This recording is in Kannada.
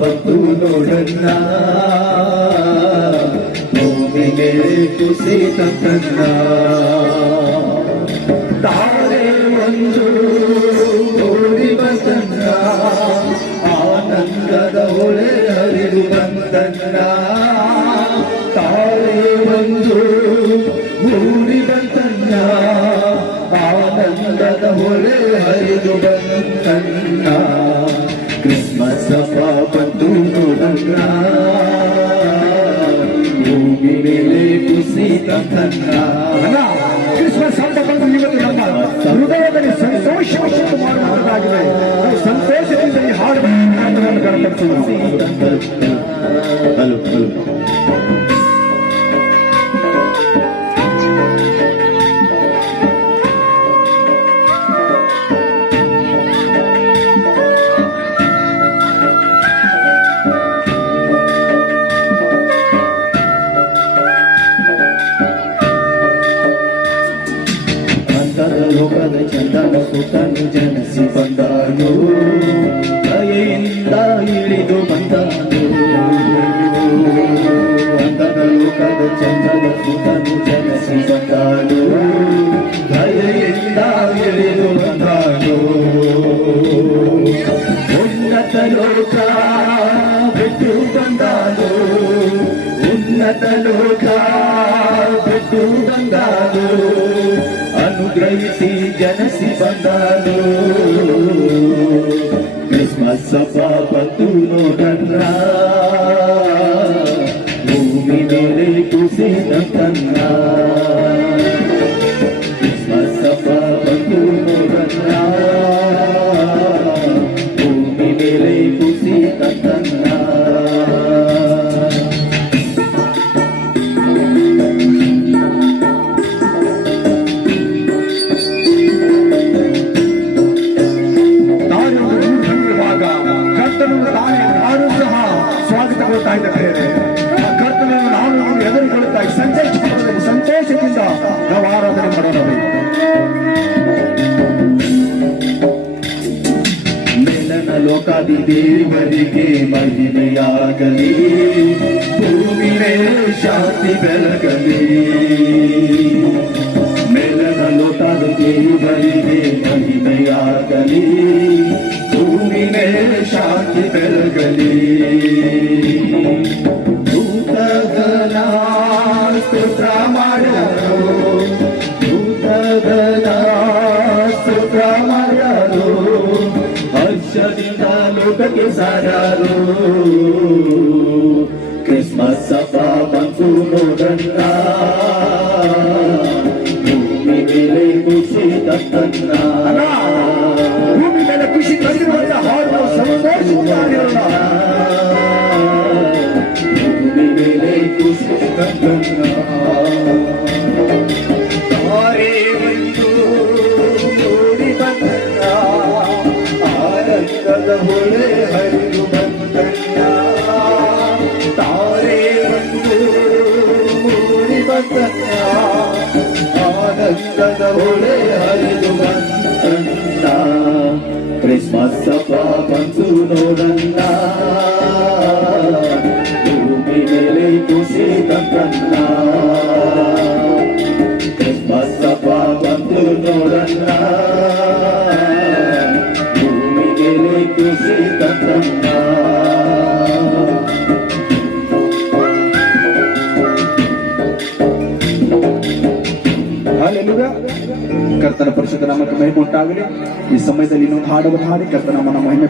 ಬಂತು ನೋಡಣ್ಣ ಭೂಮಿ ಮೇಲೆ ಕುಸಿತ ಕಣ್ಣ ತಾರೆ ಒಂದು ಓಡಿ ಬಂತಣ್ಣ ಆನಂದದ ಹೊಳೆ ಹರಿದು ಬಂತಣ್ಣ ತಾರೆ ಒಂದು ಓಡಿ ಬಂತಣ್ಣ ಆನಂದದ ಹೊಳೆ ಹರಿದು ಬಂತಣ್ಣ ಕ್ರಿಸ್ಮಸ್ ಹಬ್ಬ ಬಂತು ನೋಡಣ್ಣ ಭೂಮಿ ಮೇಲೆ ಕುಸಿತ ಕಣ್ಣ ಕ್ರಿಸ್ಮಸ್ ಹಬ್ಬ ಬಂದು ಇವತ್ತು ನಮ್ಮ ಹೃದಯದಲ್ಲಿ ಸಂತೋಷವನ್ನು ಮಾಡುವುದಾಗಿದೆ. ನಾವು ಸಂತೋಷದಿಂದ ಈ ಹಾಡುಗಳನ್ನು ಗಣಪಡಿಸುವುದು. ಲೋಕದ ಚಂದನ ಸುತ್ತನು ಜನಸಿ ಬಂದಾನು ದಯೆಯಿಂದ ಇಳಿದು ಬಂದಾನು ಅಂದನ ಲೋಕದ ಚಂದನ ಸುತ್ತನು ಜನಸಿ ಬಂದಾನು ದಯೆಯಿಂದ ಇಳಿದು ಬಂದಾನು ಉನ್ನತ ಲೋಕ ಬಿಟ್ಟು ಬಂದಾನು ಉನ್ನತ ಲೋಕ ಬಿಟ್ಟು ಬಂದಾನು ಅನುಗ್ರಹಿಸಿ ಜನಸಿ ಬಂದಾನು ಕ್ರಿಸ್ಮಸ್ ಹಬ್ಬ ಬಂತು ನೋಡಣ್ಣ ಭೂಮಿ ಮೇಲೆ ಕುಸಿದ ಕಣ್ಣ ಕ್ರಿಸ್ಮಸ್ ಹಬ್ಬ ಬಂತು ನೋಡಣ್ಣ ಭೂಮಿ ಮೇಲೆ ಕುಸಿದ ಕಣ್ಣ ಕರ್ತನನ್ನು ನಾವು ಎದುರುಗೊಳ್ಳುತ್ತಾ ಸಂತೋಷದಿಂದ ನಾವು ಆರಾಧನೆ ಮಾಡೋಣ. ಮೇಲನ ಲೋಕಾದಿ ದೇವರಿಗೆ ಮಹಿಮೆಯಾಗಲಿ ಭೂಮಿ ಮೇಲೆ ಶಾಂತಿ ಬೆಳಗಲಿ ಮೇಲನ ಲೋಕಾದಿ ದೇವರಿಗೆ ಮಹಿಮೆಯಾಗಲಿ ಭೂಮಿ ಮೇಲೆ ಶಾಂತಿ ಬೆಳಗಲಿ ದೂತಗಣ ಸ್ತೋತ್ರ ಮಾಡ್ಯಾರೋ ದೂತಗಣ ಸ್ತೋತ್ರ ಮಾಡ್ಯಾರೋ ಹರ್ಷದಿಂದ ಲೋಕಕ್ಕೆ ಸಾರಾರೋ ಕ್ರಿಸ್ಮಸ್ ಹಬ್ಬ ಬಂತು ನೋಡಣ್ಣ ಭೂಮಿ ಮೇಲೆ ಖುಷಿ ತನ್ನ ಭೂಮಿ ಮೇಲೆ ಖುಷಿ ತಂದಿರುವಂತ ಹಾಡು ಸಂತೋಷದಿಂದ ಹಾಡಿರೋಣ. ಭೂಮಿ ಮೇಲೆ ಖುಷಿ ತನ್ನ ತಾರೆ ಬಂತು ಓಡಿ ಬಂತಣ್ಣ ಆನಂದದ ಹೊಳೆ ಹರಿದು ಬಂತಣ್ಣ ತಾರೆ ಬಂತು ಓಡಿ ಬಂತಣ್ಣ ಆನಂದದ ಹೊಳೆ ಹರಿದು ಬಂತಣ್ಣ ಕ್ರಿಸ್ಮಸ್ ಹಬ್ಬ ಬಂತು ನೋಡಣ್ಣ ಭೂಮಿ ಮೇಲೆ ಖುಷಿ ತಂದಣ್ಣ ಕ್ರಿಸ್ಮಸ್ ಹಬ್ಬ ಬಂತು ನೋಡಣ್ಣ ಭೂಮಿ ಮೇಲೆ ಖುಷಿ ತಂದಣ್ಣ ಕರ್ತನ ಪರಿಶುದ್ಧ ನಾಮಕ್ಕೆ ಮಹಿಮೆ ಉಂಟಾಗಲಿ. ಈ ಸಮಯದಲ್ಲಿ ಇನ್ನೊಂದು ಹಾಡುವನ್ನು ಹಾಡಿ ಕರ್ತನ ಮಹಿಮೆ